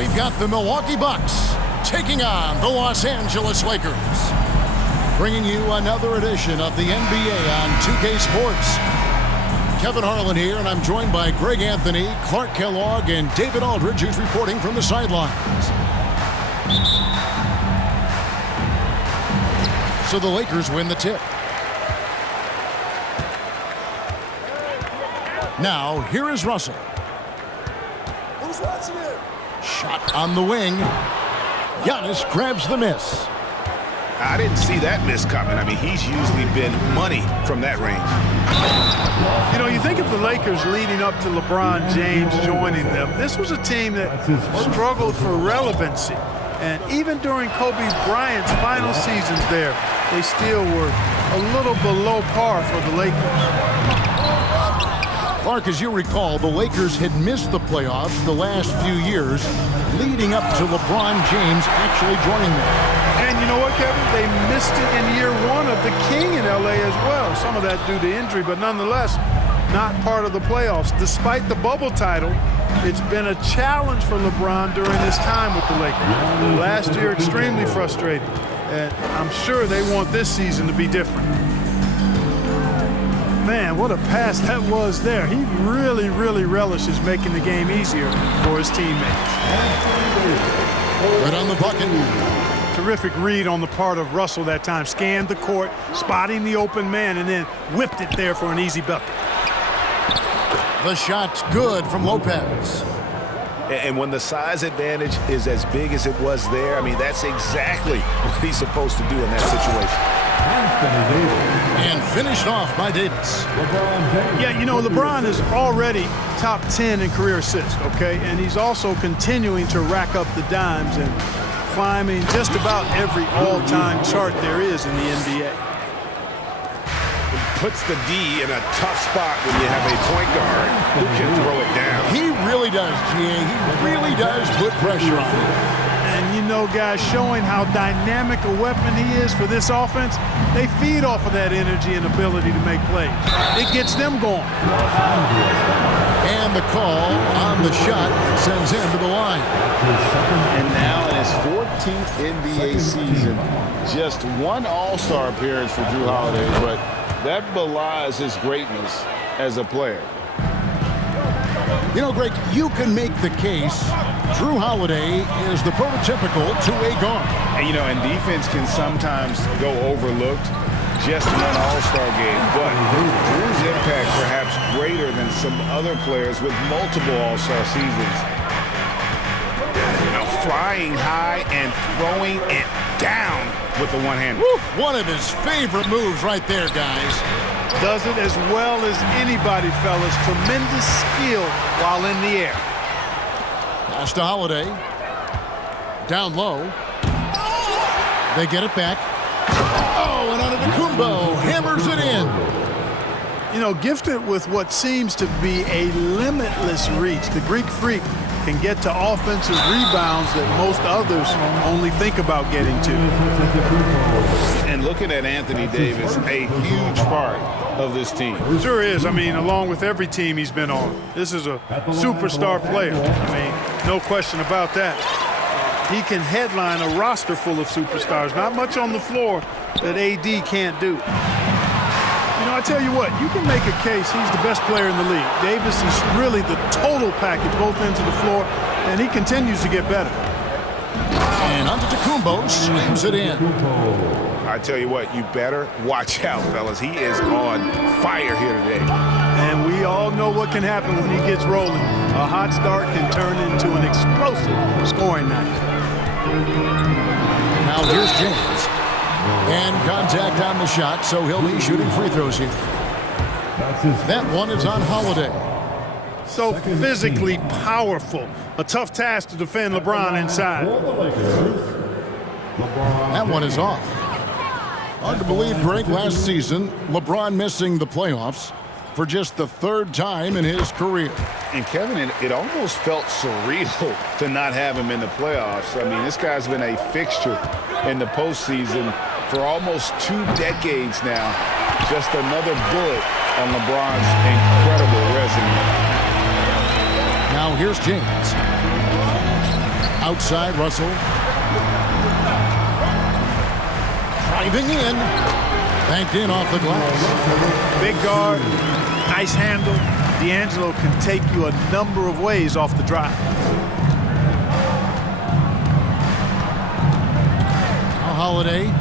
We've got the Milwaukee Bucks taking on the Los Angeles Lakers. Bringing you another edition of the NBA on 2K Sports. Kevin Harlan here, and I'm joined by Greg Anthony, Clark Kellogg, and David Aldridge, who's reporting from the sidelines. So the Lakers win the tip. Now, here is Russell. Who's watching it? Shot on the wing. Giannis grabs the miss. I didn't see that miss coming. I mean, he's usually been money from that range. You know, you think of the Lakers leading up to LeBron James joining them. This was a team that struggled for relevancy. And even during Kobe Bryant's final seasons there, they still were a little below par for the Lakers. Clark, as you recall, the Lakers had missed the playoffs the last few years, leading up to LeBron James actually joining them. And you know what, Kevin? They missed it in year one of the King in L.A. as well. Some of that due to injury, but nonetheless, not part of the playoffs. Despite the bubble title, it's been a challenge for LeBron during his time with the Lakers. Last year, extremely frustrating. And I'm sure they want this season to be different. Man, what a pass that was there. He really, really relishes making the game easier for his teammates. Right on the bucket. Terrific read on the part of Russell that time. Scanned the court, spotting the open man, and then whipped it there for an easy bucket. The shot's good from Lopez. And when the size advantage is as big as it was there, I mean, that's exactly what he's supposed to do in that situation. And finished off by Davis. Yeah, you know, LeBron is already top 10 in career assists, okay? And he's also continuing to rack up the dimes and climbing just about every all-time chart there is in the NBA. Puts the D in a tough spot when you have a point guard who can throw it down. He really does, GA. He really does put pressure on him. And, you know, guys, showing how dynamic a weapon he is for this offense, they feed off of that energy and ability to make plays. It gets them going. And the call on the shot sends him to the line. And now in his 14th NBA season, just one All-Star appearance for Jrue Holiday, but that belies his greatness as a player. You know, Greg, you can make the case Jrue Holiday is the prototypical two-way guard. And, you know, and defense can sometimes go overlooked, just one All-Star game. But Drew's impact perhaps greater than some other players with multiple All-Star seasons. You know, flying high and throwing it down with the one-hand. One of his favorite moves right there, guys. Does it as well as anybody, fellas. Tremendous skill while in the air. Pass to Holiday. Down low. They get it back. Oh, and Antetokounmpo hammers it in. You know, gifted with what seems to be a limitless reach, the Greek Freak can get to offensive rebounds that most others only think about getting to. And looking at Anthony Davis, a huge part of this team. Sure is. I mean, along with every team he's been on. This is a superstar player. I mean, no question about that. He can headline a roster full of superstars. Not much on the floor that AD can't do. You know, I tell you what, you can make a case he's the best player in the league. Davis is really the total package, both ends of the floor, and he continues to get better. And Antetokounmpo slams it in. I tell you what, you better watch out, fellas. He is on fire here today. And we all know what can happen when he gets rolling. A hot start can turn into an explosive scoring night. Now here's James. And contact on the shot, so he'll be shooting free throws here. That one is on Holiday. So physically powerful. A tough task to defend LeBron inside. That one is off. Hard to believe, Greg, last season, LeBron missing the playoffs for just the third time in his career. And Kevin, it almost felt surreal to not have him in the playoffs. I mean, this guy's been a fixture in the postseason for almost 2 decades now. Just another bullet on LeBron's incredible resume. Now here's James. Outside Russell. Driving in. Banked in off the glass. Big guard, nice handle. D'Angelo can take you a number of ways off the drive. Now Holiday,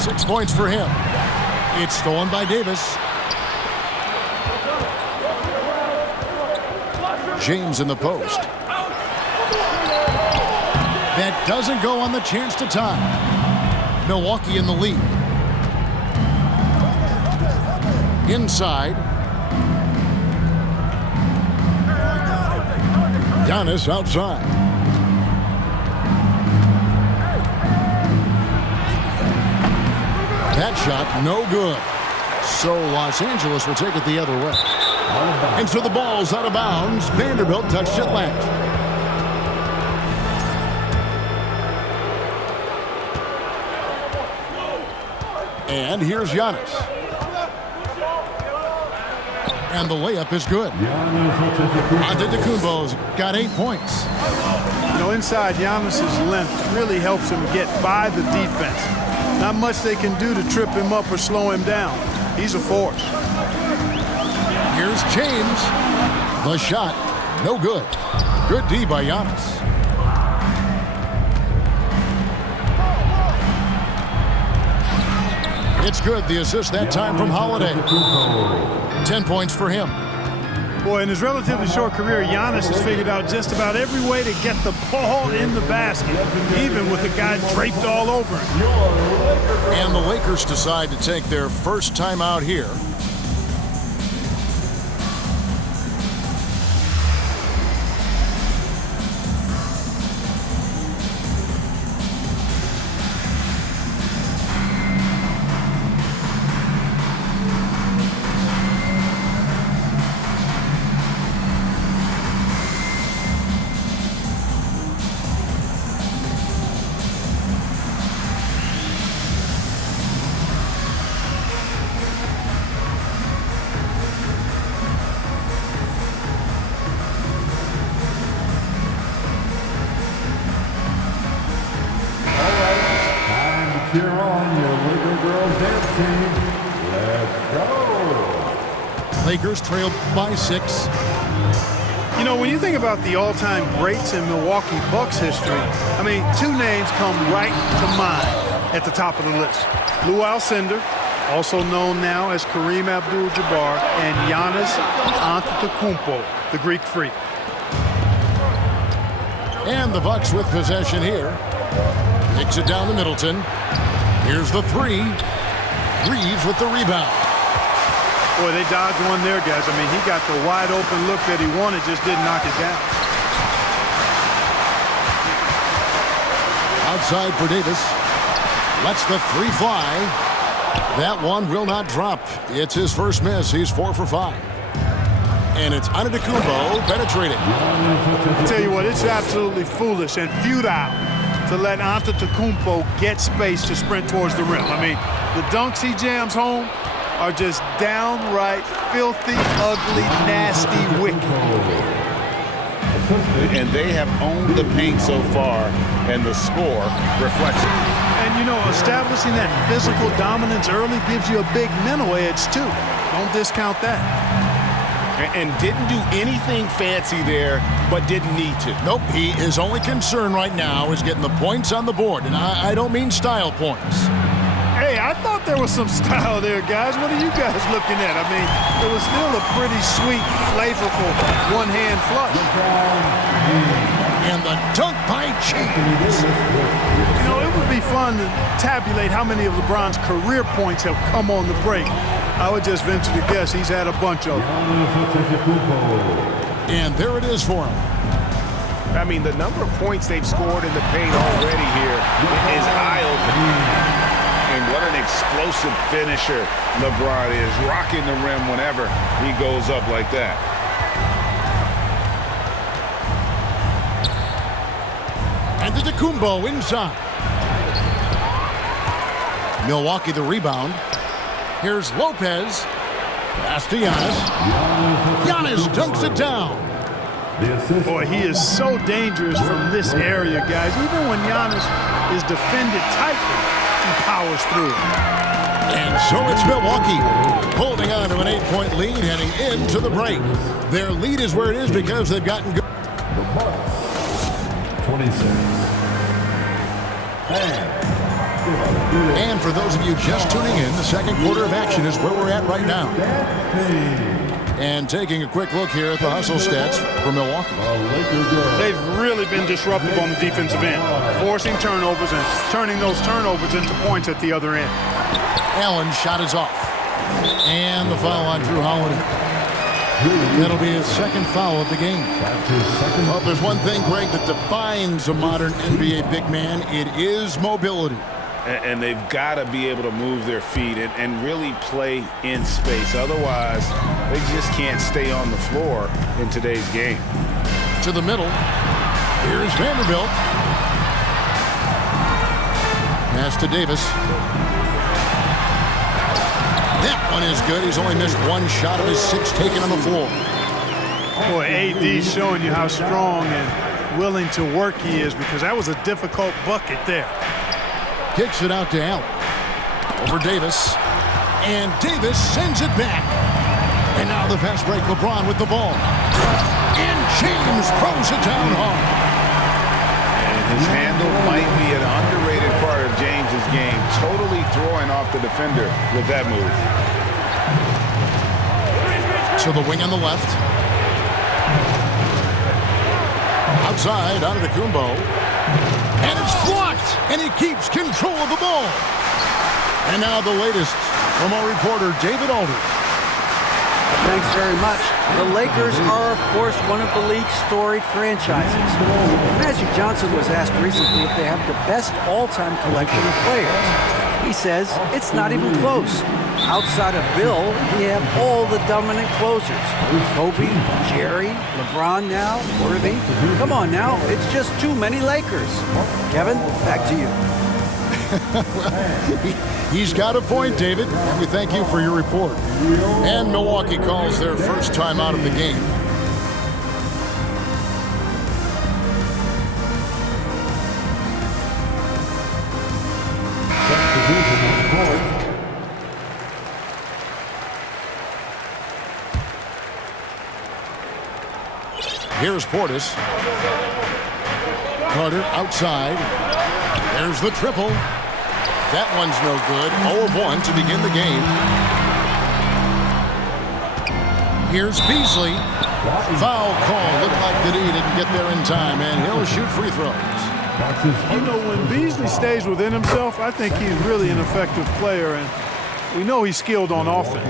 6 points for him. It's stolen by Davis. James in the post. That doesn't go on the chance to tie. Milwaukee in the lead. Inside. Giannis outside. That shot, no good. So Los Angeles will take it the other way. And so the ball's out of bounds. Vanderbilt touched it last. And here's Giannis. And the layup is good. Antetokounmpo's got 8 points. You know, inside, Giannis's length really helps him get by the defense. Not much they can do to trip him up or slow him down. He's a force. Here's James. The shot, no good. Good D by Giannis. It's good, the assist that time from Holiday. 10 points for him. Boy, in his relatively short career, Giannis has figured out just about every way to get the ball in the basket, even with the guy draped all over him. And the Lakers decide to take their first timeout here. Cheer on your Laker girls dance team. Let's go. Lakers trailed by 6. You know, when you think about the all-time greats in Milwaukee Bucks history, I mean, 2 names come right to mind at the top of the list. Lou Alcindor, also known now as Kareem Abdul-Jabbar, and Giannis Antetokounmpo, the Greek Freak. And the Bucks with possession here. Kicks it down to Middleton. Here's the 3. Reeves with the rebound. Boy, they dodged one there, guys. I mean, he got the wide open look that he wanted, just didn't knock it down. Outside for Davis. Lets the 3 fly. That one will not drop. It's his first miss. He's 4 for 5. And it's Antetokounmpo penetrating. I tell you what, it's absolutely foolish and futile to let Antetokounmpo get space to sprint towards the rim. I mean, the dunks he jams home are just downright filthy, ugly, nasty, wicked. And they have owned the paint so far, and the score reflects it. And, you know, establishing that physical dominance early gives you a big mental edge, too. Don't discount that. And didn't do anything fancy there, but didn't need to. Nope, his only concern right now is getting the points on the board. And I don't mean style points. Hey, I thought there was some style there, guys. What are you guys looking at? I mean, it was still a pretty sweet, flavorful one-hand flush. And the dunk by James. You know, it would be fun to tabulate how many of LeBron's career points have come on the break. I would just venture to guess he's had a bunch of them. And there it is for him. I mean, the number of points they've scored in the paint already here is eye-opening. And what an explosive finisher LeBron is, rocking the rim whenever he goes up like that. Antetokounmpo inside. Milwaukee the rebound. Here's Lopez. Pass to Giannis. Giannis dunks it down. Boy, he is so dangerous from this area, guys. Even when Giannis is defended tightly, he powers through. And so it's Milwaukee holding on to an 8-point lead heading into the break. Their lead is where it is because they've gotten good. The Bucks, 26. And for those of you just tuning in, the second quarter of action is where we're at right now. And taking a quick look here at the hustle stats for Milwaukee. They've really been disruptive on the defensive end, forcing turnovers and turning those turnovers into points at the other end. Allen's shot is off. And the foul on Drew Holiday. That'll be his second foul of the game. Well, if there's one thing, Greg, that defines a modern NBA big man, it is mobility. And they've got to be able to move their feet and really play in space. Otherwise, they just can't stay on the floor in today's game. To the middle. Here's Vanderbilt. Pass to Davis. That one is good. He's only missed one shot of his 6 taken on the floor. Boy, AD showing you how strong and willing to work he is, because that was a difficult bucket there. Kicks it out to Allen. Over Davis. And Davis sends it back. And now the fast break, LeBron with the ball. And James throws it down hard. And his handle might be an underrated part of James's game. Totally throwing off the defender with that move. To the wing on the left. Outside, Antetokounmpo. And it's blocked, and he keeps control of the ball. And now the latest from our reporter, David Alder. Thanks very much. The Lakers are, of course, one of the league's storied franchises. Magic Johnson was asked recently if they have the best all-time collection of players. He says it's not even close. Outside of Bill, we have all the dominant closers. Kobe, Jerry, LeBron now, Worthy. Come on now, it's just too many Lakers. Kevin, back to you. He's got a point, David. We thank you for your report. And Milwaukee calls their first time out of the game. Here's Portis. Carter outside. There's the triple. That one's no good. 0-1 to begin the game. Here's Beasley. Foul call. Looked like that he didn't get there in time, and he'll shoot free throws. You know, when Beasley stays within himself, I think he's really an effective player, and we know he's skilled on offense.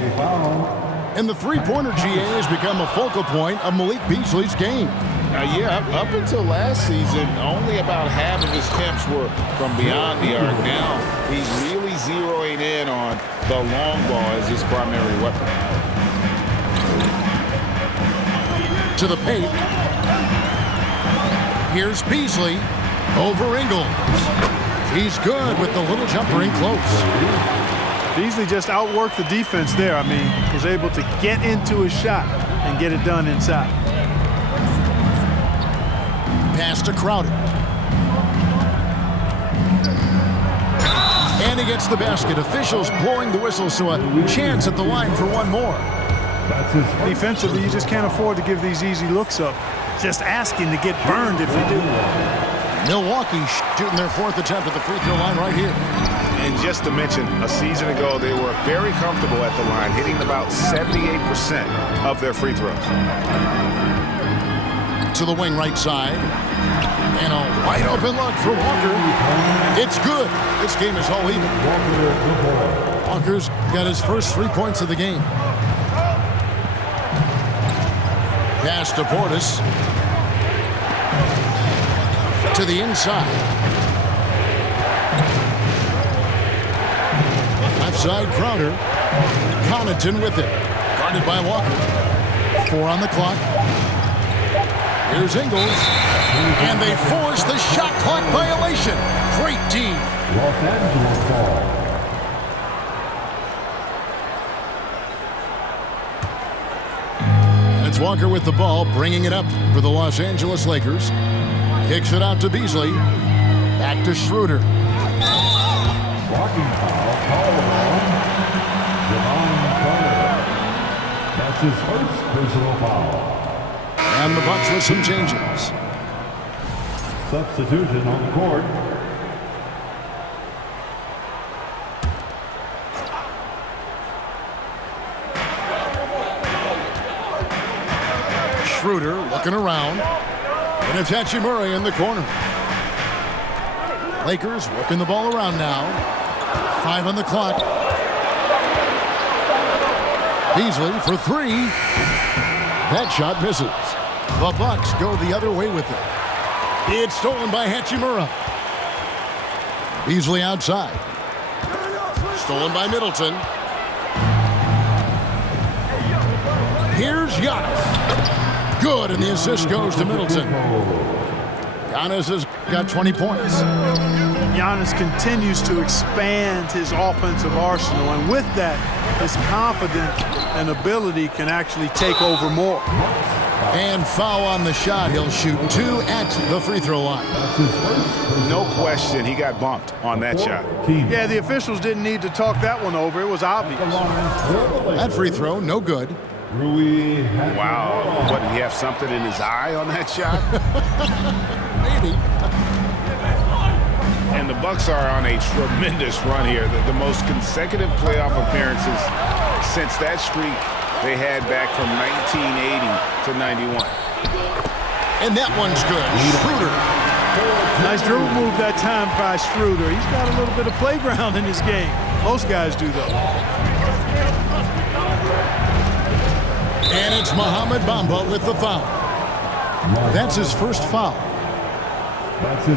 And the three-pointer, GA, has become a focal point of Malik Beasley's game. Yeah, up until last season, only about half of his attempts were from beyond the arc. Now, he's really zeroing in on the long ball as his primary weapon. To the paint. Here's Beasley over Ingles. He's good with the little jumper in close. Beasley just outworked the defense there. I mean, was able to get into his shot and get it done inside. Pass to Crowder. And he gets the basket. Officials blowing the whistle, so a chance at the line for one more. Defensively, you just can't afford to give these easy looks up. Just asking to get burned if you do. Milwaukee shooting their fourth attempt at the free throw line right here. And just to mention, a season ago, they were very comfortable at the line, hitting about 78% of their free throws. To the wing right side. And a wide open look for Walker. It's good. This game is all even. Walker's got his first 3 points of the game. Pass to Portis. To the inside. Left side, Crowder. Connaughton with it. Guarded by Walker. 4 on the clock. Here's Ingles. And they force the shot clock violation. Great D. Los Angeles ball. It's Walker with the ball, bringing it up for the Los Angeles Lakers. Kicks it out to Beasley. Back to Schroeder. Blocking foul called on Javon Carter. That's his first personal foul. And the Bucks with some changes. Substitution on the court. Schroeder looking around. And it's Hachimura in the corner. Lakers working the ball around now. 5 on the clock. Beasley for 3. That shot misses. The Bucks go the other way with it. It's stolen by Hachimura. Beasley outside. Stolen by Middleton. Here's Giannis. Good, and the assist goes to Middleton. Giannis has got 20 points. Giannis continues to expand his offensive arsenal, and with that, his confidence and ability can actually take over more. And foul on the shot. He'll shoot 2 at the free throw line. No question, he got bumped on that shot. Yeah, the officials didn't need to talk that one over. It was obvious. That free throw, no good. Wow, what, did he have something in his eye on that shot? Maybe. And the Bucks are on a tremendous run here. The most consecutive playoff appearances since that streak they had back from 1980 to 91. And that one's good. Schroeder. Nice dribble move that time by Schroeder. He's got a little bit of playground in his game. Most guys do, though. And it's Mohamed Bamba with the foul. That's his first foul.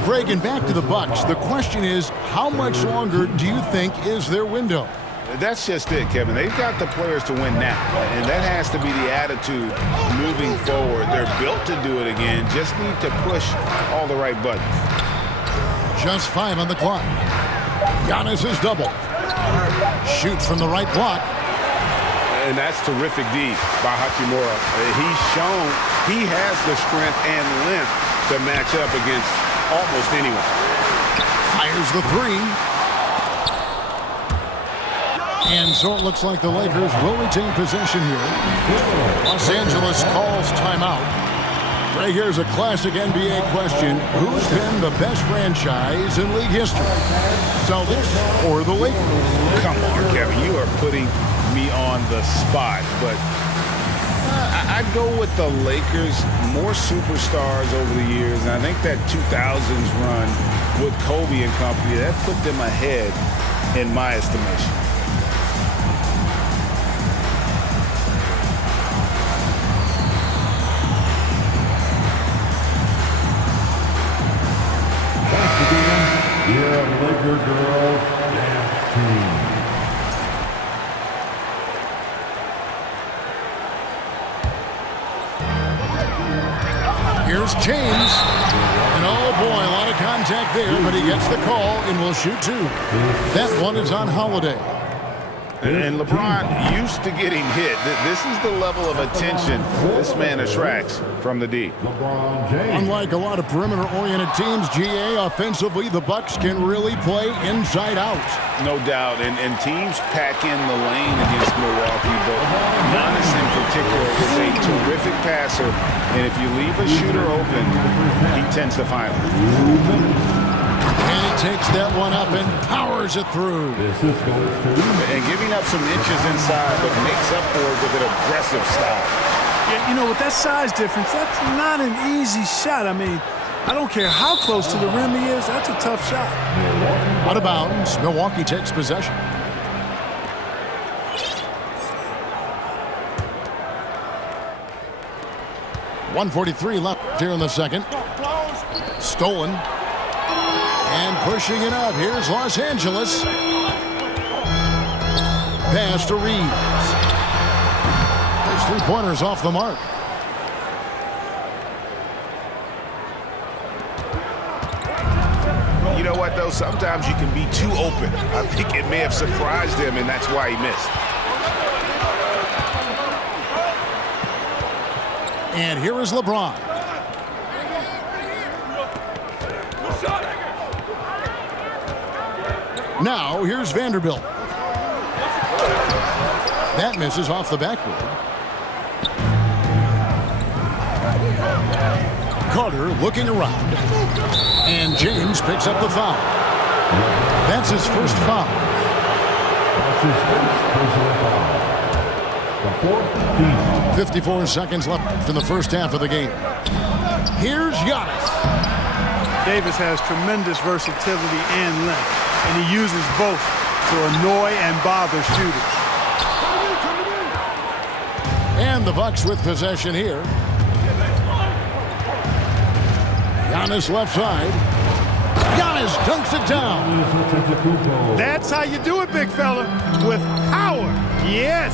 Greg, and back to the Bucks. The question is, how much longer do you think is their window? That's just it, Kevin. They've got the players to win now, and that has to be the attitude moving forward. They're built to do it again, just need to push all the right buttons. Just 5 on the clock. Giannis is double. Shoots from the right block. And that's terrific D by Hachimura. He's shown he has the strength and length to match up against almost anyone. Fires the 3. And so it looks like the Lakers will retain possession here. Los Angeles calls timeout. Right here's a classic NBA question. Who's been the best franchise in league history? Celtics or the Lakers? Come on, Kevin. You are putting me on the spot. But I'd go with the Lakers. More superstars over the years. And I think that 2000s run with Kobe and company, that put them ahead in my estimation. Your Laker girls dance team. Here's James. And oh boy, a lot of contact there, but he gets the call and will shoot 2. That one is on Holiday. And LeBron used to getting hit. This is the level of attention this man attracts from the D. LeBron James. Unlike a lot of perimeter-oriented teams, GA, offensively, the Bucks can really play inside out. No doubt. And teams pack in the lane against Milwaukee, but Giannis in particular is a terrific passer. And if you leave a shooter open, he tends to find it. And he takes that one up and powers it through. And giving up some inches inside, but makes up for it with an aggressive style. Yeah, you know, with that size difference, that's not an easy shot. I mean, I don't care how close to the rim he is. That's a tough shot. Out of bounds. Milwaukee takes possession. .143 left here in the second. Stolen. And pushing it up. Here's Los Angeles. Pass to Reeves. Those 3-pointers off the mark. You know what, though? Sometimes you can be too open. I think it may have surprised him, and that's why he missed. And here is LeBron. Now, here's Vanderbilt. That misses off the backboard. Carter looking around. And James picks up the foul. That's his first foul. That's his first personal foul. The 4th team. 54 seconds left in the first half of the game. Here's Giannis. Davis has tremendous versatility and length, and he uses both to annoy and bother shooters. And the Bucks with possession here. Giannis left side. Giannis dunks it down. That's how you do it, big fella, with power. Yes.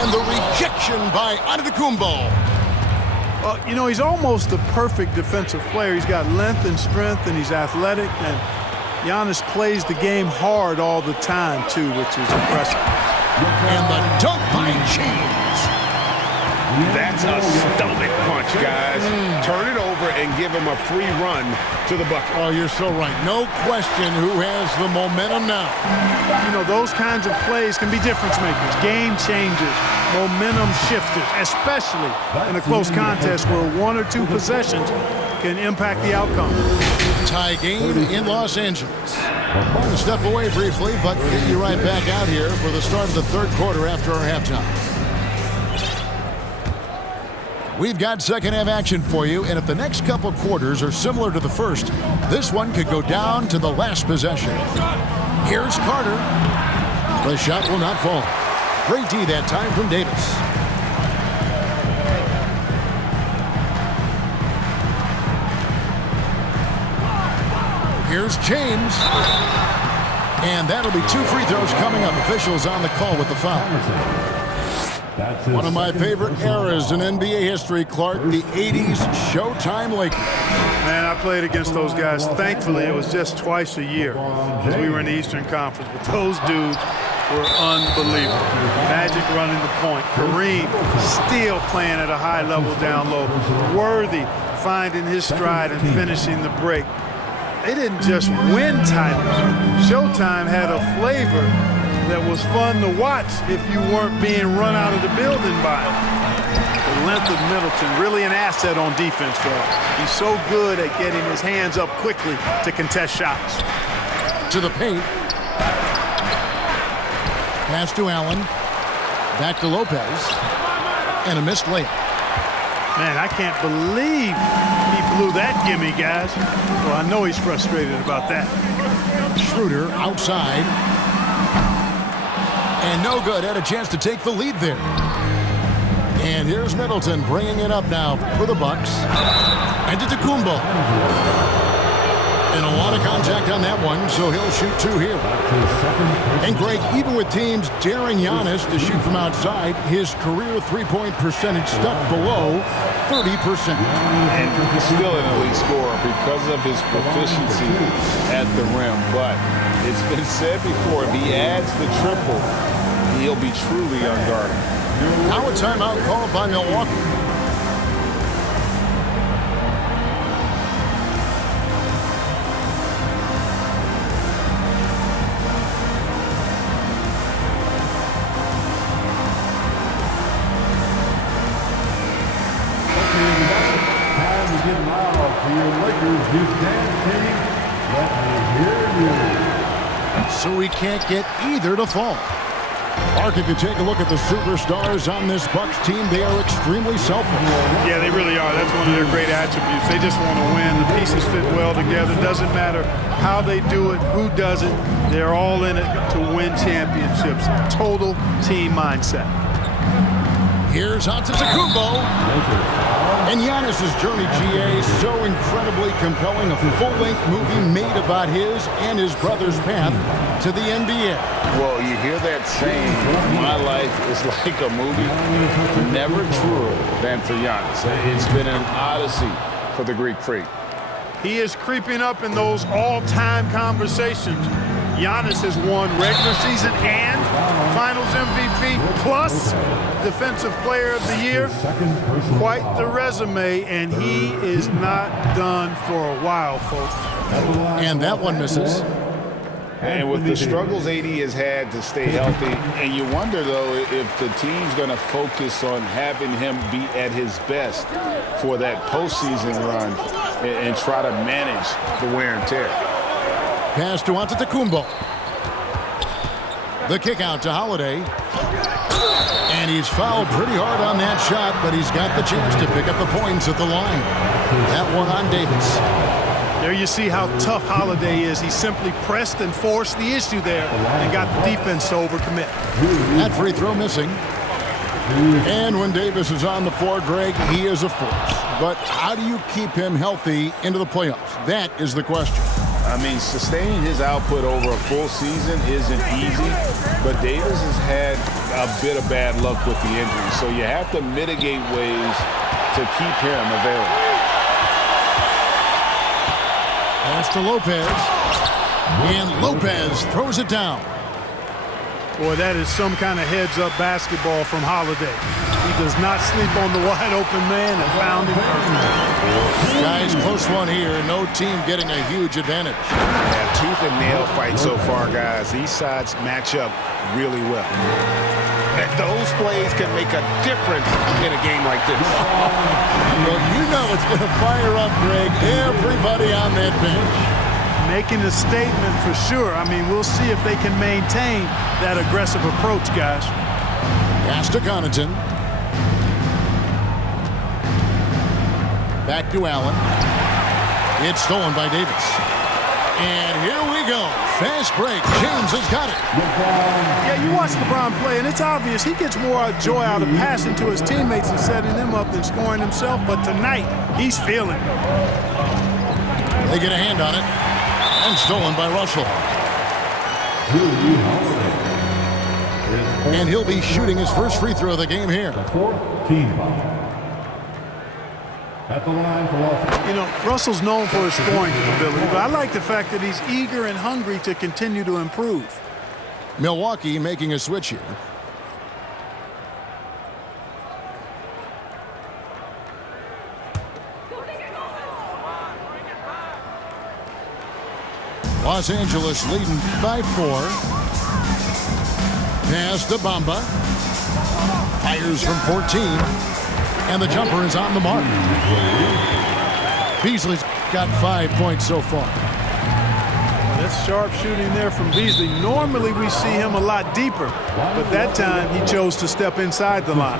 And the rejection by Antetokounmpo. You know, he's almost the perfect defensive player. He's got length and strength, and he's athletic. And Giannis plays the game hard all the time, too, which is impressive. And the dunk by James. That's a stomach punch, guys. Turn it over and give him a free run to the bucket. Oh, you're so right. No question who has the momentum now. You know, those kinds of plays can be difference makers, game changers, momentum shifters, especially in a close contest where 1 or 2 possessions can impact the outcome. Tie game in Los Angeles. I'm going to step away briefly, but get you right back out here for the start of the third quarter after our halftime. We've got second half action for you, and if the next couple quarters are similar to the first, this one could go down to the last possession. Here's Carter. The shot will not fall. Great D that time from Davis. Here's James. And that'll be 2 free throws coming up. Officials on the call with the foul. One of my favorite eras in NBA history, Clark, the 80s Showtime Lakers. Man, I played against those guys. Thankfully, it was just twice a year because we were in the Eastern Conference. But those dudes were unbelievable. Magic running the point. Kareem still playing at a high level down low. Worthy finding his stride and finishing the break. They didn't just win titles. Showtime had a flavor that was fun to watch if you weren't being run out of the building by him. The length of Middleton, really an asset on defense for him. He's so good at getting his hands up quickly to contest shots. To the paint. Pass to Allen. Back to Lopez. And a missed layup. Man, I can't believe he blew that gimme, guys. Well, I know he's frustrated about that. Schroeder outside. And no good. Had a chance to take the lead there. And here's Middleton bringing it up now for the Bucks. And Antetokounmpo. And a lot of contact on that one, so he'll shoot 2 here. And Greg, even with teams daring Giannis to shoot from outside, his career three-point percentage stuck below 30%. And still an elite scorer because of his proficiency at the rim. But it's been said before, if he adds the triple, he'll be truly unguarded. Now a timeout called by Milwaukee. So we can't get either to fall. Mark, if you take a look at the superstars on this Bucks team, they are extremely selfless. Yeah, they really are. That's one of their great attributes. They just want to win. The pieces fit well together. Doesn't matter how they do it, who does it. They're all in it to win championships. Total team mindset. Here's Antetokounmpo. And Giannis's journey, GA, so incredibly compelling. A full-length movie made about his and his brother's path to the NBA. Well, you hear that saying, my life is like a movie. Never truer than for Giannis. It's been an odyssey for the Greek freak. He is creeping up in those all-time conversations. Giannis has won regular season and Finals MVP plus Defensive Player of the Year. Quite the resume, and he is not done for a while, folks. And that one misses. And with the struggles AD has had to stay healthy, and you wonder, though, if the team's going to focus on having him be at his best for that postseason run and try to manage the wear and tear. Pass to Antetokounmpo. The kick out to Holiday. And he's fouled pretty hard on that shot, but he's got the chance to pick up the points at the line. That one on Davis. There you see how tough Holiday is. He simply pressed and forced the issue there and got the defense to overcommit. That free throw missing. And when Davis is on the floor, Greg, he is a force. But how do you keep him healthy into the playoffs? That is the question. I mean, sustaining his output over a full season isn't easy, but Davis has had a bit of bad luck with the injury, so you have to mitigate ways to keep him available. Pass to Lopez. And Lopez throws it down. Boy, that is some kind of heads-up basketball from Holiday. He does not sleep on the wide-open man and found him perfect. Guys, close one here. No team getting a huge advantage. Yeah, tooth and nail fight so far, guys. These sides match up really well. And those plays can make a difference in a game like this. Well, you know it's going to fire up, Greg, everybody on that bench. Making a statement for sure. I mean, we'll see if they can maintain that aggressive approach, guys. Pass to Connaughton. Back to Allen. It's stolen by Davis. And here we go. Fast break. James has got it. Yeah, you watch LeBron play, and it's obvious he gets more joy out of passing to his teammates and setting them up than scoring himself. But tonight, he's feeling it. They get a hand on it. And stolen by Russell. And he'll be shooting his first free throw of the game here. The fourth team foul. At the line for Los. You know, Russell's known for his scoring ability, but I like the fact that he's eager and hungry to continue to improve. Milwaukee making a switch here. Los Angeles leading by 4. Pass to Bamba. Fires from 14. And the jumper is on the mark. Beasley's got 5 points so far. That's sharp shooting there from Beasley. Normally we see him a lot deeper, but that time he chose to step inside the line.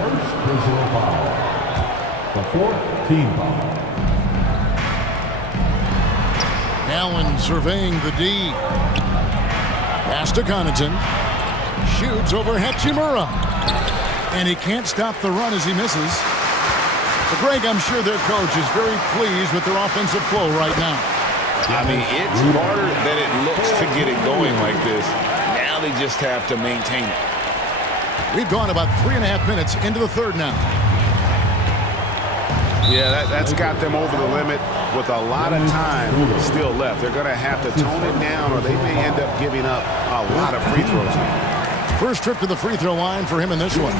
The fourth team foul. Allen surveying the D. Pass to Connaughton. Shoots over Hachimura. And he can't stop the run as he misses. But Greg, I'm sure their coach is very pleased with their offensive flow right now. I mean, it's harder than it looks to get it going like this. Now they just have to maintain it. We've gone about 3.5 minutes into the third now. Yeah, that's got them over the limit with a lot of time still left. They're going to have to tone it down or they may end up giving up a lot of free throws. First trip to the free throw line for him in this one.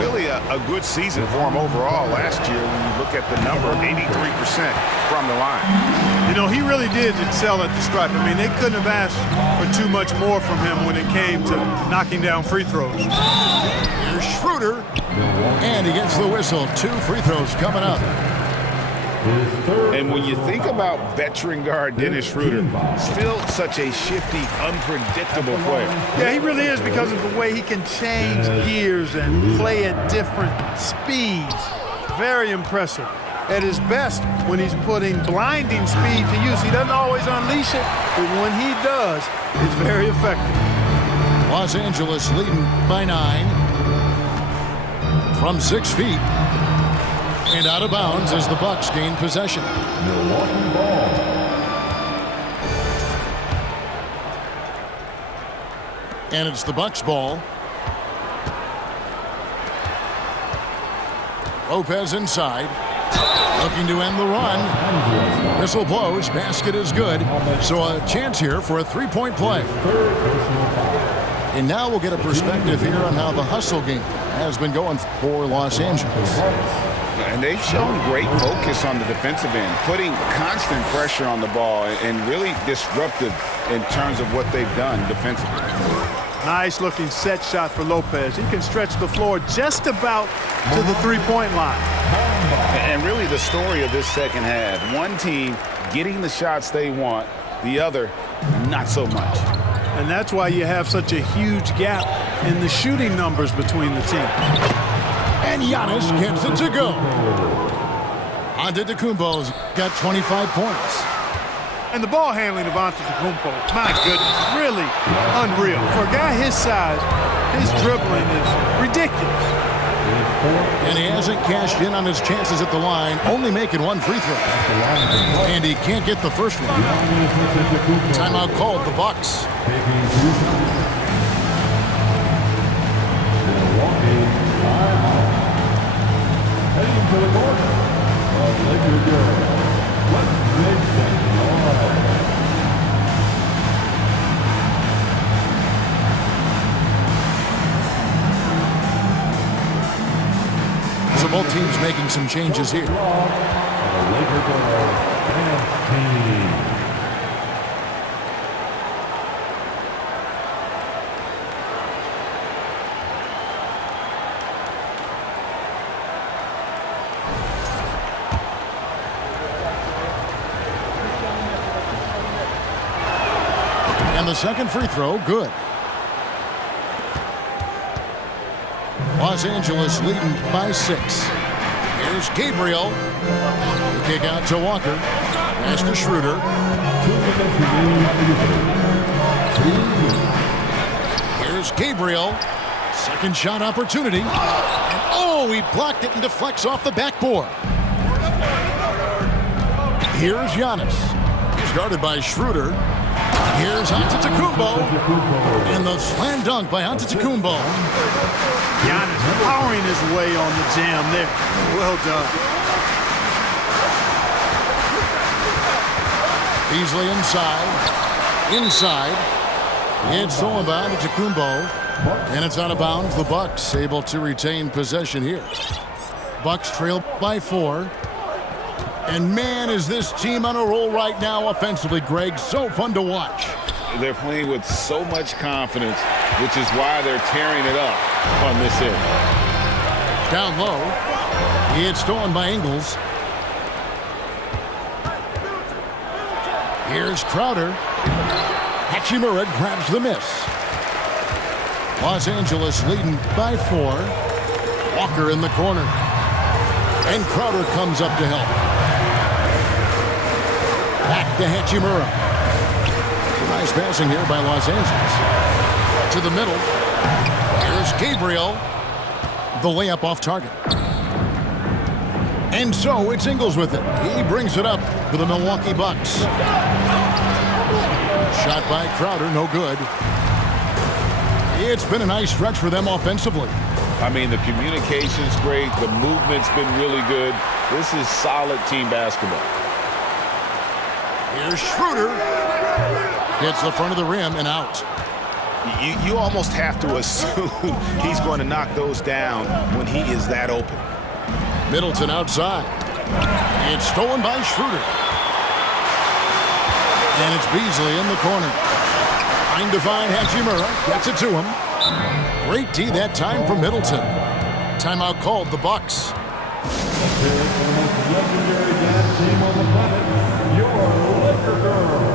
Really a good season for him overall last year when you look at the number, 83% from the line. You know, he really did excel at the stripe. I mean, they couldn't have asked for too much more from him when it came to knocking down free throws. Here's Schroeder. And he gets the whistle. 2 free throws coming up. And when you think about veteran guard Dennis Schroeder, still such a shifty, unpredictable player. Yeah, he really is because of the way he can change gears and play at different speeds. Very impressive. At his best, when he's putting blinding speed to use, he doesn't always unleash it, but when he does, it's very effective. Los Angeles leading by 9 from 6 feet. And out of bounds as the Bucks gain possession. Milwaukee ball. And it's the Bucks ball. Lopez inside. Looking to end the run. Whistle blows. Basket is good. So a chance here for a 3-point play. And now we'll get a perspective here on how the hustle game has been going for Los Angeles. And they've shown great focus on the defensive end, putting constant pressure on the ball and really disruptive in terms of what they've done defensively. Nice looking set shot for Lopez. He can stretch the floor just about to the 3-point line. And really the story of this second half, one team getting the shots they want, the other not so much. And that's why you have such a huge gap in the shooting numbers between the teams. And Giannis gets it to go. Antetokounmpo's got 25 points. And the ball handling of Antetokounmpo, my goodness, really unreal. For a guy his size, his dribbling is ridiculous. And he hasn't cashed in on his chances at the line, only making 1 free throw. And he can't get the first one. Timeout called the Bucks. Heading to the corner of Laker Girl. West Mid-Central. So both teams making some changes here. Laker Girl dance team. And the second free throw, good. Los Angeles leading by 6. Here's Here's Gabriel. The kick out to Walker. Pass to Schroeder. Here's Gabriel. Second shot opportunity. And oh, he blocked it and deflects off the backboard. Here's Giannis. He's guarded by Schroeder. Here's Antetokounmpo. And the slam dunk by Antetokounmpo. Giannis powering his way on the jam there. Well done. Beasley inside. It's stolen by Antetokounmpo. And it's out of bounds. The Bucks able to retain possession here. Bucks trail by 4. And man, is this team on a roll right now offensively, Greg. So fun to watch. They're playing with so much confidence, which is why they're tearing it up on this end. Down low. It's stolen by Ingles. Here's Crowder. Hachimura grabs the miss. Los Angeles leading by 4. Walker in the corner. And Crowder comes up to help. Back to Hachimura. Nice passing here by Los Angeles. To the middle. Here's Gabriel. The layup off target. And so it's Ingles with it. He brings it up for the Milwaukee Bucks. Shot by Crowder, no good. It's been a nice stretch for them offensively. I mean, the communication's great. The movement's been really good. This is solid team basketball. Here's Schroeder. Hits the front of the rim and out. You almost have to assume he's going to knock those down when he is that open. Middleton outside. It's stolen by Schroeder. And it's Beasley in the corner. Trying to find Hachimura. Gets it to him. Great D that time from Middleton. Timeout called the Bucks. Legendary dance team on the planet, your Laker Girls.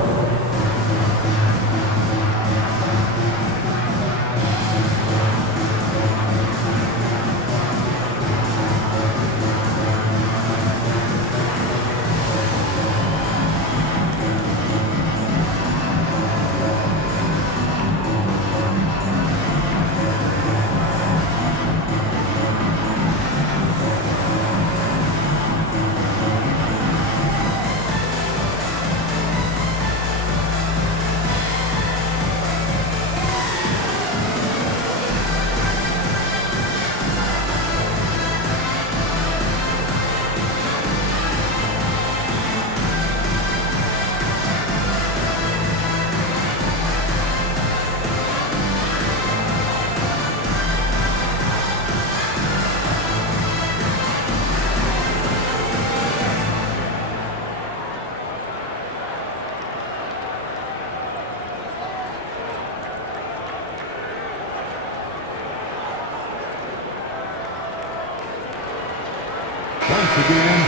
Once again,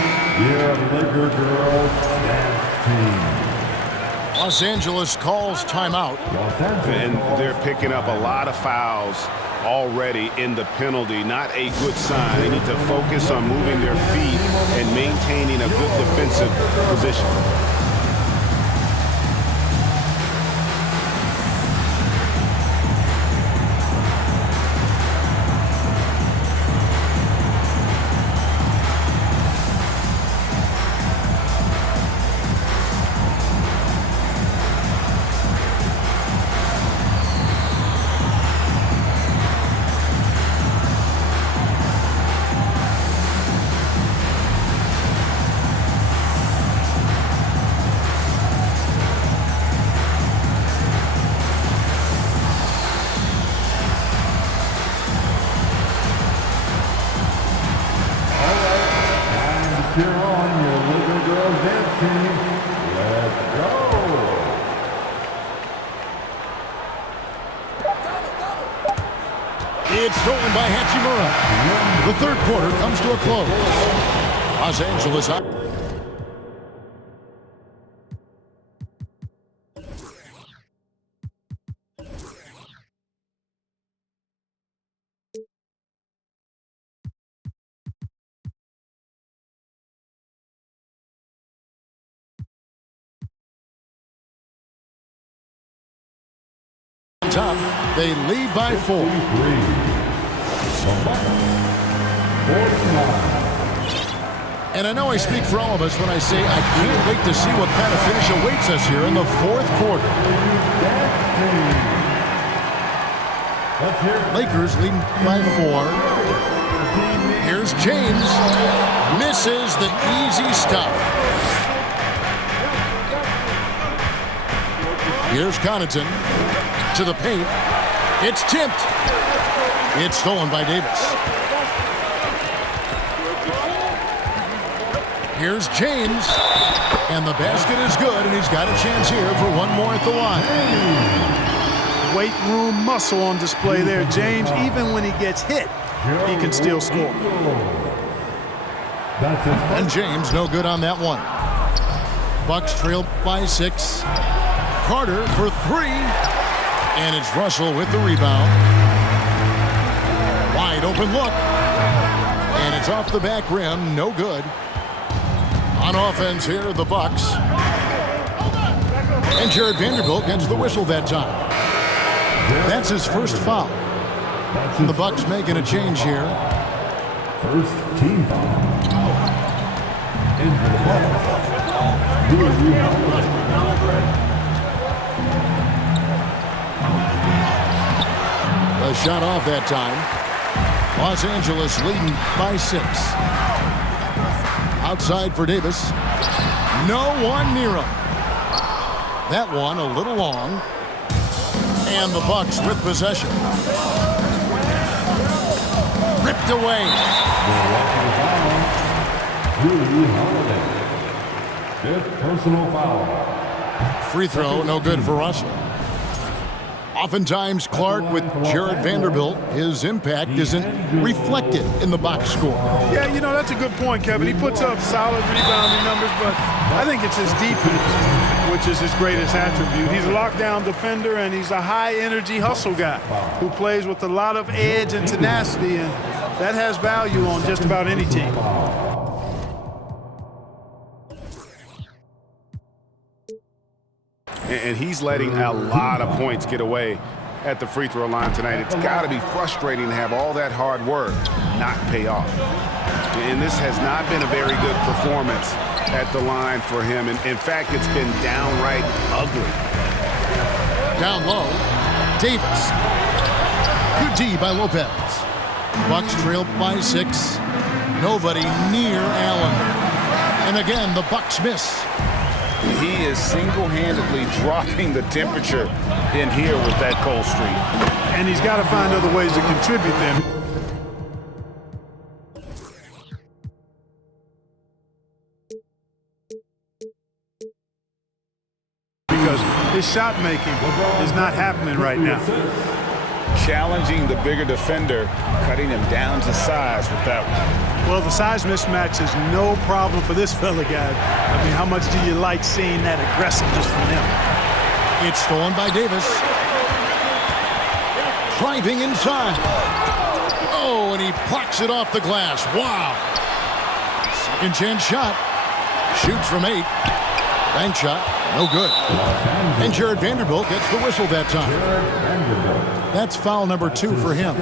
your Laker Girls dance team. Los Angeles calls timeout. And they're picking up a lot of fouls already in the penalty. Not a good sign. They need to focus on moving their feet and maintaining a good defensive position. Cheer on your Laker Girls dance team. Let's go. It's stolen by Hachimura. The third quarter comes to a close. Los Angeles up. top. They lead by 4. And I know I speak for all of us when I say I can't wait to see what kind of finish awaits us here in the 4th quarter. Lakers leading by 4. Here's James. Misses the easy stuff. Here's Connaughton to the paint. It's tipped. It's stolen by Davis. Here's James. And the basket is good, and he's got a chance here for one more at the line. Weight room muscle on display there. James, even when he gets hit, he can still score. And James no good on that one. Bucks trail by 6. Carter for 3. And it's Russell with the rebound. Wide open look. And it's off the back rim. No good. On offense here, the Bucks. And Jared Vanderbilt gets the whistle that time. That's his first foul. And the Bucks making a change here. First team foul. Into the Bucks. A shot off that time. Los Angeles leading by 6. Outside for Davis. No one near him. That one a little long. And the Bucks with possession. Ripped away. Jrue Holiday. 5th personal foul. Free throw, no good for Russell. Oftentimes, Clark with Jared Vanderbilt, his impact isn't reflected in the box score. Yeah, you know, that's a good point, Kevin. He puts up solid rebounding numbers, but I think it's his defense, which is his greatest attribute. He's a lockdown defender, and he's a high-energy hustle guy who plays with a lot of edge and tenacity, and that has value on just about any team. And he's letting a lot of points get away at the free throw line tonight. It's got to be frustrating to have all that hard work not pay off. And this has not been a very good performance at the line for him. And in fact, it's been downright ugly. Down low, Davis. Good D by Lopez. Bucks trail by 6. Nobody near Allen. And again, the Bucks miss. He is single-handedly dropping the temperature in here with that cold streak. And he's got to find other ways to contribute then. Because his shot making is not happening right now. Challenging the bigger defender, cutting him down to size with that one. Well, the size mismatch is no problem for this fella, guy. I mean, how much do you like seeing that aggressiveness from him? It's stolen by Davis. Driving inside. Oh, and he plucks it off the glass. Wow. Second chance shot. Shoots from 8. Bank shot. No good. And Jared Vanderbilt gets the whistle that time. That's foul number 2 for him.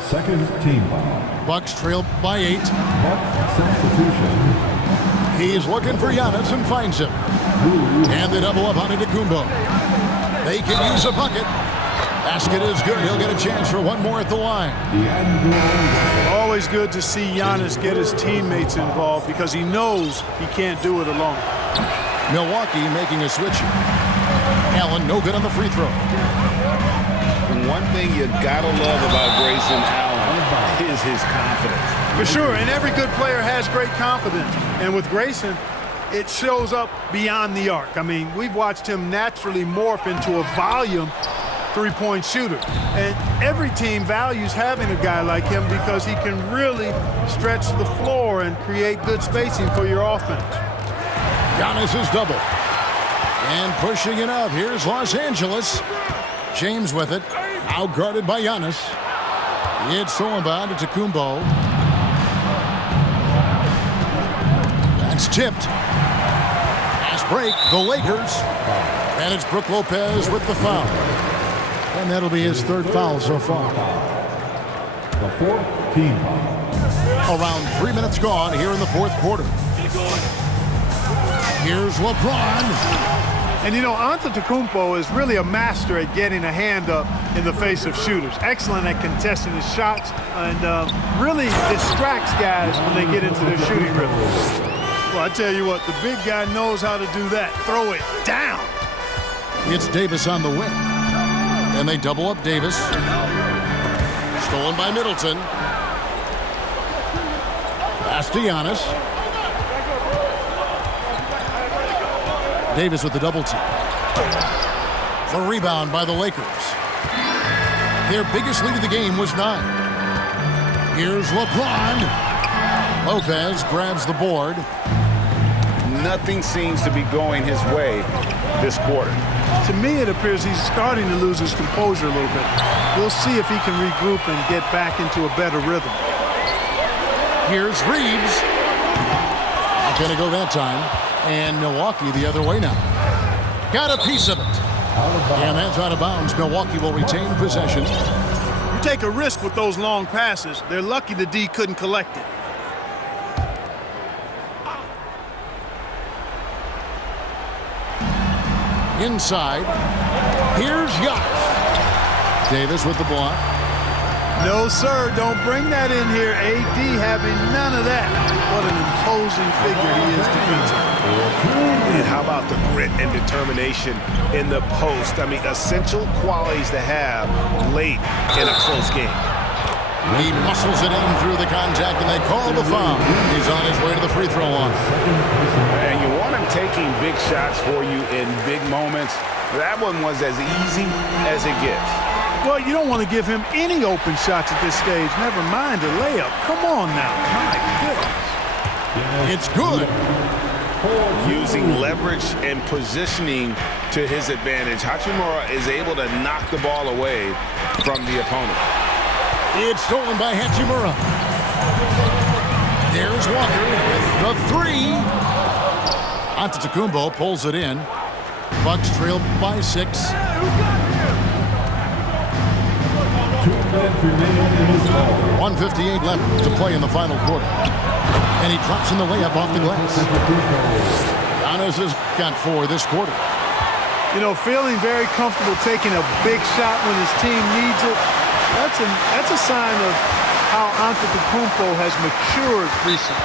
Second team foul. Bucks trail by 8. Bucks substitution. He's looking for Giannis and finds him. And they double up on Antetokounmpo. They can use a bucket. Basket is good. He'll get a chance for one more at the line. Always good to see Giannis get his teammates involved because he knows he can't do it alone. Milwaukee making a switch. Allen no good on the free throw. One thing you gotta love about Grayson Allen is his confidence. For sure, and every good player has great confidence. And with Grayson, it shows up beyond the arc. I mean, we've watched him naturally morph into a volume three-point shooter. And every team values having a guy like him because he can really stretch the floor and create good spacing for your offense. Giannis is double. And pushing it up. Here's Los Angeles. James with it. Outguarded by Giannis. It's stolen by Antetokounmpo. That's tipped. Pass break, the Lakers. And it's Brook Lopez with the foul. And that'll be his third foul so far. The fourth team foul. Around 3 minutes gone here in the fourth quarter. Here's LeBron. And you know, Antetokounmpo is really a master at getting a hand up in the face of shooters. Excellent at contesting his shots and really distracts guys when they get into their shooting rhythm. Well, I tell you what, the big guy knows how to do that. Throw it down. It's Davis on the wing. And they double up Davis. Stolen by Middleton. Pass to Giannis. Davis with the double team. The rebound by the Lakers. Their biggest lead of the game was 9. Here's LeBron. Lopez grabs the board. Nothing seems to be going his way this quarter. To me, it appears he's starting to lose his composure a little bit. We'll see if he can regroup and get back into a better rhythm. Here's Reeves. Not going to go that time. And Milwaukee the other way now. Got a piece of it. And that's out of bounds. Milwaukee will retain possession. You take a risk with those long passes. They're lucky the D couldn't collect it. Inside. Here's Giannis. Davis with the block. No, sir. Don't bring that in here. AD having none of that. What an imposing figure he is defensively. And how about the grit and determination in the post? I mean, essential qualities to have late in a close game. He muscles it in through the contact, and they call the foul. He's on his way to the free throw line. And you want him taking big shots for you in big moments. That one was as easy as it gets. Well, you don't want to give him any open shots at this stage. Never mind a layup. Come on now. My goodness. It's good. Using leverage and positioning to his advantage, Hachimura is able to knock the ball away from the opponent. It's stolen by Hachimura. There's Walker with the three. Antetokounmpo pulls it in. Bucks trail by 6. 1:58 left to play in the final quarter. And he drops in the layup off the glass. Giannis has got 4 this quarter. You know, feeling very comfortable taking a big shot when his team needs it. That's a sign of how Antetokounmpo has matured recently.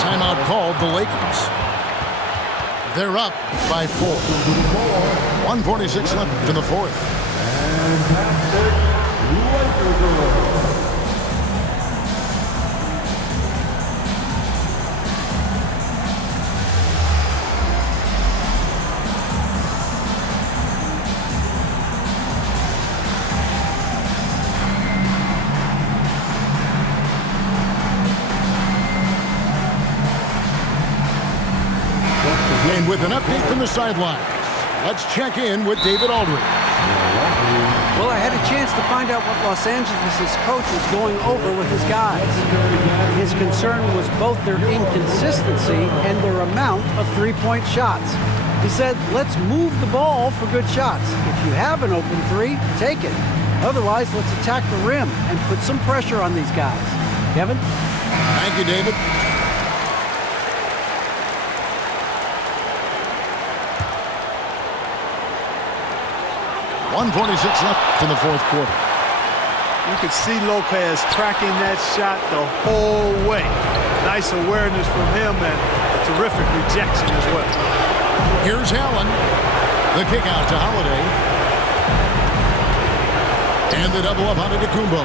Timeout called the Lakers. They're up by 4. 1:46 left in the fourth. And with an update from the sidelines, let's check in with David Aldridge. Well, I had a chance to find out what Los Angeles' coach was going over with his guys. His concern was both their inconsistency and their amount of three-point shots. He said, let's move the ball for good shots. If you have an open three, take it. Otherwise, let's attack the rim and put some pressure on these guys. Kevin? Thank you, David. .146 left in the fourth quarter. You could see Lopez tracking that shot the whole way. Nice awareness from him and a terrific rejection as well. Here's Allen. The kick out to Holiday. And the double up on Antetokounmpo.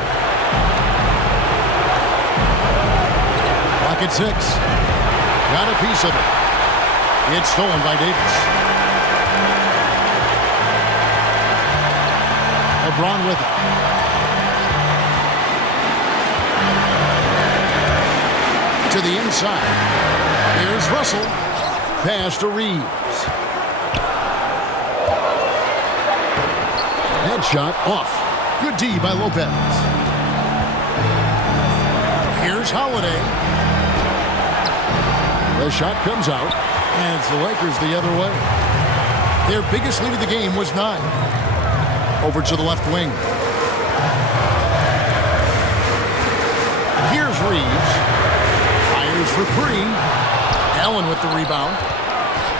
Clock at 6. Got a piece of it. It's stolen by Davis. LeBron with it. To the inside. Here's Russell. Pass to Reeves. Headshot off. Good D by Lopez. Here's Holiday. The shot comes out. And it's the Lakers the other way. Their biggest lead of the game was 9. Over to the left wing. Here's Reeves. Fires for 3. Allen with the rebound.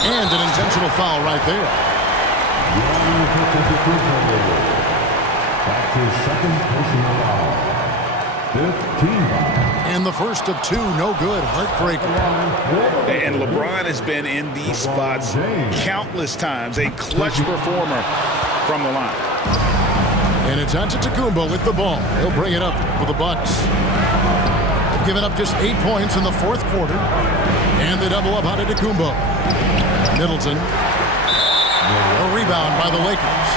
And an intentional foul right there. That's his second personal foul. 15 foul. And the first of 2, no good. Heartbreaker. And LeBron has been in these spots countless times. A clutch performer from the line. And it's Antetokounmpo with the ball. He'll bring it up for the Bucks. They've given up just 8 points in the fourth quarter. And they double up Antetokounmpo. Middleton. A rebound by the Lakers.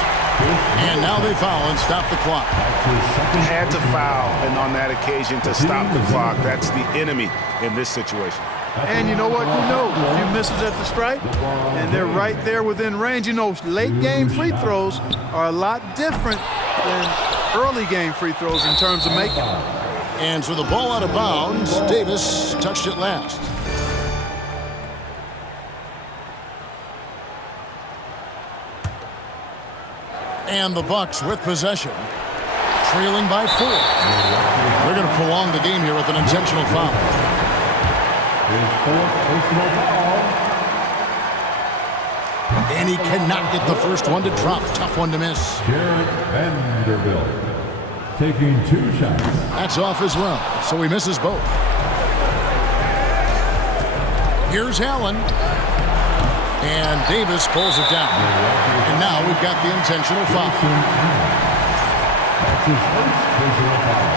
And now they foul and stop the clock. Had to foul, and on that occasion to stop the clock. That's the enemy in this situation. And you know what? You know, a few misses at the stripe, and they're right there within range. You know, late game free throws are a lot different than early game free throws in terms of making them. And so the ball out of bounds. Davis touched it last. And the Bucks with possession, trailing by 4. They're going to prolong the game here with an intentional foul. His fourth personal foul. And he cannot get the first one to drop. Tough one to miss. Jarred Vanderbilt taking 2 shots. That's off as well, so he misses both. Here's Allen. And Davis pulls it down. And now we've got the intentional foul. That's his first personal foul.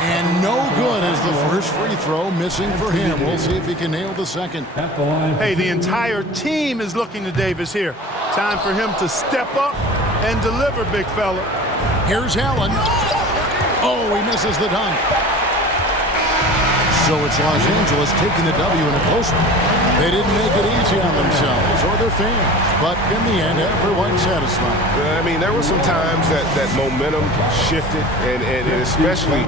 And no good as the first free throw missing for him. We'll see if he can nail the second. At the line. Hey, the entire team is looking to Davis here. Time for him to step up and deliver, big fella. Here's Allen. Oh, he misses the dunk. So it's Los Angeles taking the W in a close one. They didn't make it easy on themselves or their fans, but in the end, everyone's satisfied. I mean, there were some times that momentum shifted, and especially